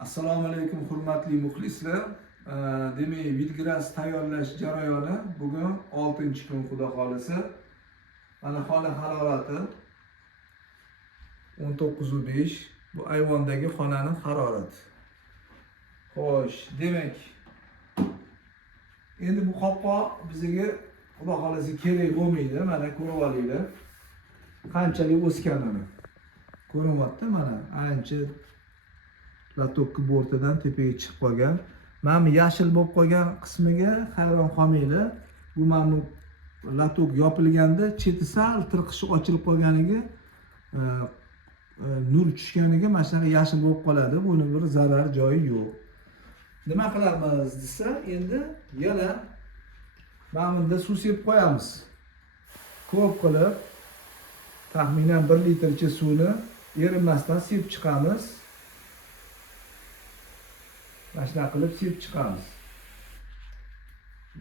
Assalomu alaykum hurmatli muxlislar. Demak, vidgras tayyorlash jarayoni bugun 6-kun xudo xolisa. Mana hali harorati 19.5. Bu ayvondagi xonaning harorati. Xo'sh, demak, endi bu qopqoq bizga xudo xolisa kerak bo'lmaydi. Mana ko'rib olinglar. Qanchalik o'sganini. Ko'ryapti mana, ancha latokni bortidan tepaga chiqib qolgan. Mana bu yashil bo'lib qolgan qismiga hayron qolmanglar. Bu mana latok yopilganda cheti sal tirqishi ochilib qolganiga, nur tushganiga mana shunaqa yashil bo'lib qoladi. Buni bir zarar joyi yo'q. Nima qilamiz desa, endi yana mana bunda suv sepib qo'yamiz. Ko'p qilib taxminan 1 litrcha suvni erinmasdan sepib chiqamiz. Mana shunaqa qilib sepib chiqamiz.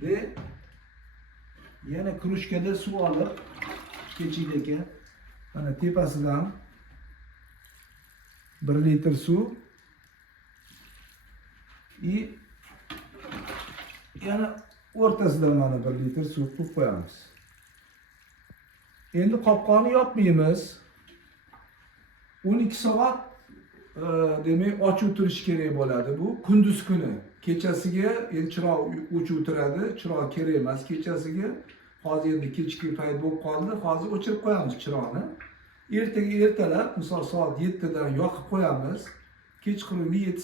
Ve yana krujkada suv olib, kechidagi mana tepasidan 1 litr suv yana o'rtasidan mana 1 litr suv qo'yib qo'yamiz. Endi qopqonni yopmaymiz. 12 soat demak ochiq turish kerak bo'ladi. Bu kunduz kuni. Kechasiga chiroq o'chib turadi. Chiroq kerak emas kechasiga. Hozir endi kechki payt bo'lib qoldi. Hozir o'chirib qo'yamiz chiroqni. Ertaga ertalab, misol soat 7 dan yoqib qo'yamiz. Kechqurungi 7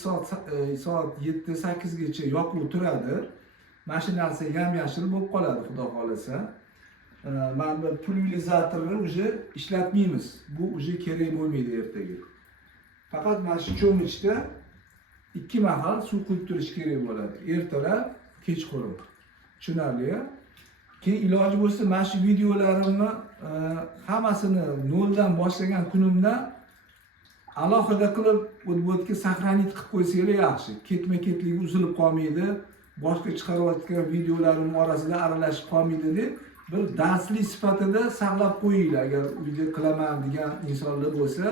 soat 7-8 gacha yoqib turadi. Mana shu narsa yam-yashil bo'lib qoladi, xudo xolasa. Mana bu pulverizatorni uje ishlatmaymiz. Bu uje kerak bo'lmaydi ertaga. Faqat mana shu cho'michda 2 mahal suv quyib turish kerak bo'ladi. Ertalab, kechqurun. Tushunarli? Keyin iloji bo'lsa mana shu videolarimni hammasini noldan boshlagan kunimdan alohida qilib o'tga saqlanib qilib qo'ysanglar yaxshi. Ketma-ketligi uzilib qolmaydi. Boshqa chiqarayotgan videolarimning orasida aralashib qolmaydi deb bir darslik sifatida saqlab qo'yinglar. Agar video qilaman degan insonlar bo'lsa,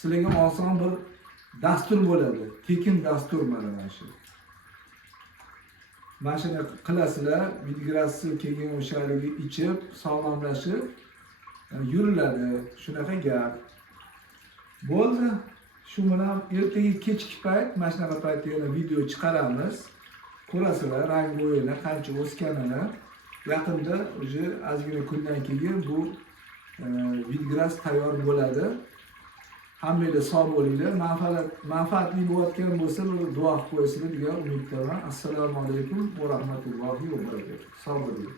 sizlarga oson bir dastur bo'ladi. Tekin dastur mana shu. Mana shuni qilasizlar, vidgrassi keyin o'shaligi ichib, sog'lomlashib yuriladi. Shunaqa gap. Bo'ldi. Shu bilan ertaga kechki payt, mana shunaqa paytda yana video chiqaramiz. Ko'rasizlar rang bo'yini qancha o'sganini. Yaqinda uje ozgina kundan keyin bu vidgras tayyor bo'ladi. Hammanglar sog' bo'linglar, manfaatli bo'layotgan bo'lsa, duo qilib qo'yasizlar degan umiddaman. Assalomu alaykum va rahmatullohi va barakatuh. Sog' bo'linglar.